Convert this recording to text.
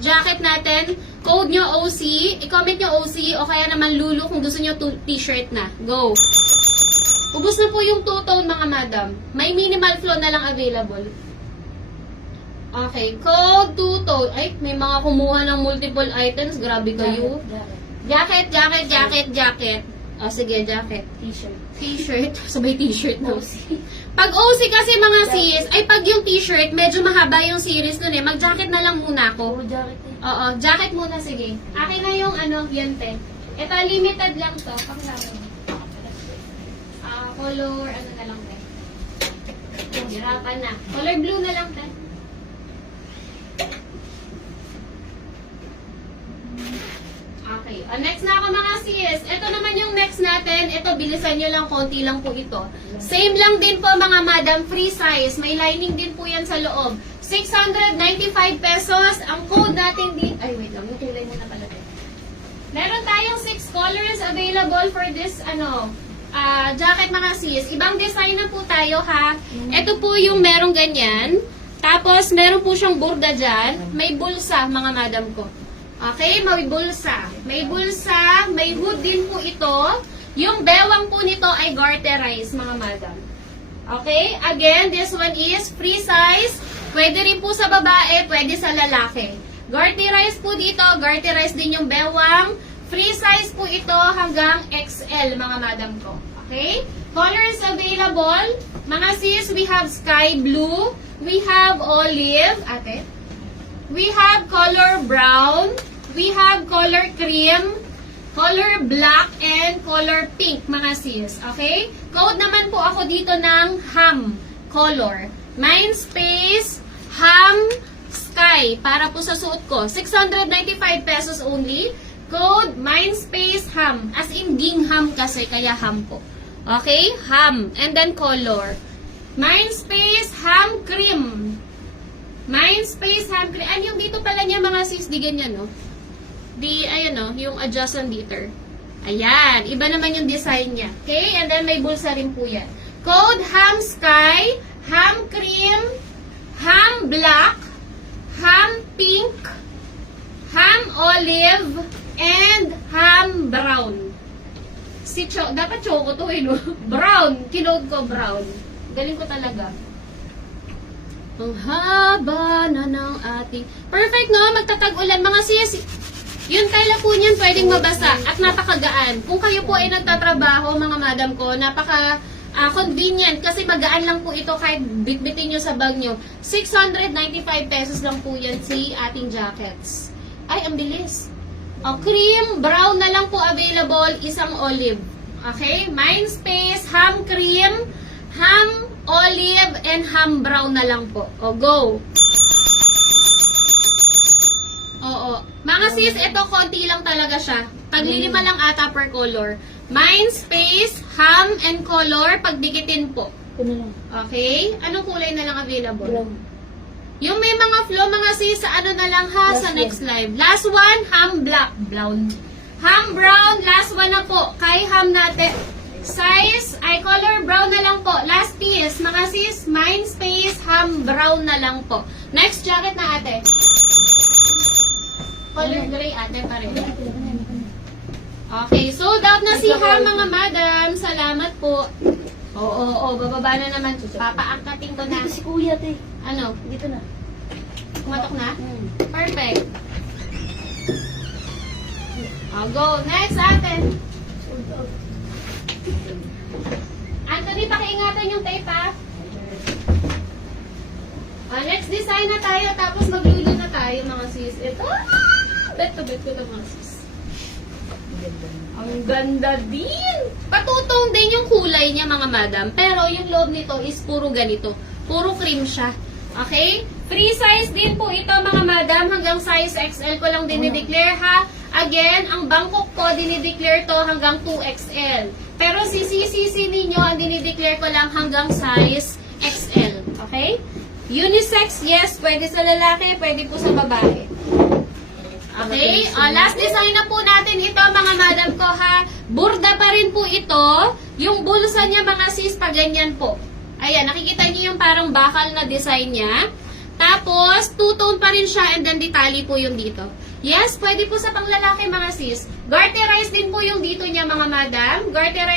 jacket natin. Code nyo OC. I-comment nyo OC o kaya naman Lulu kung gusto nyo t-shirt na. Go! Ubus na po yung two-tone mga madam. May minimal flow na lang available. Okay, code two-tone. Ay, may mga kumuha ng multiple items. Grabe kayo. Jacket, jacket, jacket, jacket. O, sige, jacket. T-shirt. T-shirt. Sabay t-shirt na. OC. Pag OC kasi mga sis, ay pag yung t-shirt, medyo mahaba yung series nun eh. Mag-jacket na lang muna ako. Puro jacket eh. Oo, jacket muna, sige. Akin na yung ano, yan te. Ito, limited lang to. Pakilala mo. Color, ano na lang te. Hirapan na. Color blue na lang te. Okay. Next na ako mga sis. Ito naman yung next natin. Ito, bilisan nyo lang. Konti lang po ito. Same lang din po mga madam. Free size. May lining din po yan sa loob. 695 pesos. Ang code natin din. Ay, wait lang. Yung kulay muna pala. Meron tayong 6 colors available for this, jacket mga sis. Ibang design na po tayo ha. Ito po yung merong ganyan. Tapos, meron po siyang burda dyan. May bulsa, mga madam ko. Okay, may bulsa. May bulsa, may hood din po ito. Yung bewang po nito ay garterize, mga madam. Okay, again, this one is free size. Pwede rin po sa babae, pwede sa lalaki. Garterize po dito, garterize din yung bewang. Free size po ito hanggang XL, mga madam ko. Okay? Colors available. Mga sis, we have sky blue. We have olive. Ate? We have color brown. We have color cream. Color black and color pink, mga sis. Okay? Code naman po ako dito ng ham color. Mindspace ham sky. Para po sa suot ko. 695 pesos only. Code Mindspace ham. As in gingham kasi, kaya ham po. Okay? Ham. And then color. Mindspace ham cream. Mindspace ham cream. Ano yung dito pala niya mga sis? Di ganyan, no? Di, ayun, no? Yung adjustment dito. Ayan. Iba naman yung design niya. Okay? And then may bulsa rin po yan. Code ham sky, ham cream, ham black, ham pink, ham olive, and ham brown. Dapat choco to eh, no? Brown. Kinode ko brown. Galing ko talaga. Ang haba na ng ating... Perfect, no? Magtatag-ulan. Mga sis, yung tela po niyan pwedeng mabasa at napakagaan. Kung kayo po ay nagtatrabaho, mga madam ko, convenient kasi magaan lang po ito kahit bitbitin nyo sa bag nyo. 695 pesos lang po yan si ating jackets. Ay, ang bilis. Cream, brown na lang po available, isang olive. Okay? Mindspace, ham cream, ham olive, and ham brown na lang po. Go! Oo. Mga sis, ito konti lang talaga siya. Paglilima lang ata per color. Mindspace, ham, and color, pagdikitin po. Ito na lang. Okay? Anong kulay na lang available? Brown. Yung may mga flow, mga sis, sa ano na lang ha, sa next live. Last one, ham black. Brown. Ham brown, last one na po. Kay ham natin. Size, ay color brown na lang po. Last piece, mga sis, Mindspace, ham brown na lang po. Next jacket na ate. Color gray ate pa rin. Okay, sold out na si ham mga madam. Salamat po. Oo, bababa na naman. Papaangkatin ko na. Dito si kuya, te. Ano? Dito na. Kumatok na? Perfect. Go. Next atin. Anthony, pakiingatan yung tape ha. Next design na tayo. Tapos maglulo na tayo mga sis. Ito. Bet ko na mga sis. Ang ganda din. Patutong din yung kulay niya mga madam. Pero yung loob nito is puro ganito. Puro cream siya. Okay? Free size din po ito mga madam. Hanggang size XL ko lang dinideclare ha. Again, ang Bangkok ko dinideclare to hanggang 2XL. Pero si CCC ninyo ang dinideclare ko lang hanggang size XL. Okay? Unisex, yes. Pwede sa lalaki, pwede po sa babae. Okay? Last design na po natin ito mga madam ko ha. Burda pa rin po ito. Yung bulsa niya mga sis, pa ganyan po. Ayan, nakikita niyo yung parang bakal na design niya. Tapos, 2 two-tone pa rin siya and then detalye po yung dito. Yes, pwede po sa panglalaki mga sis. Garterize din po yung dito niya mga madam. Garterize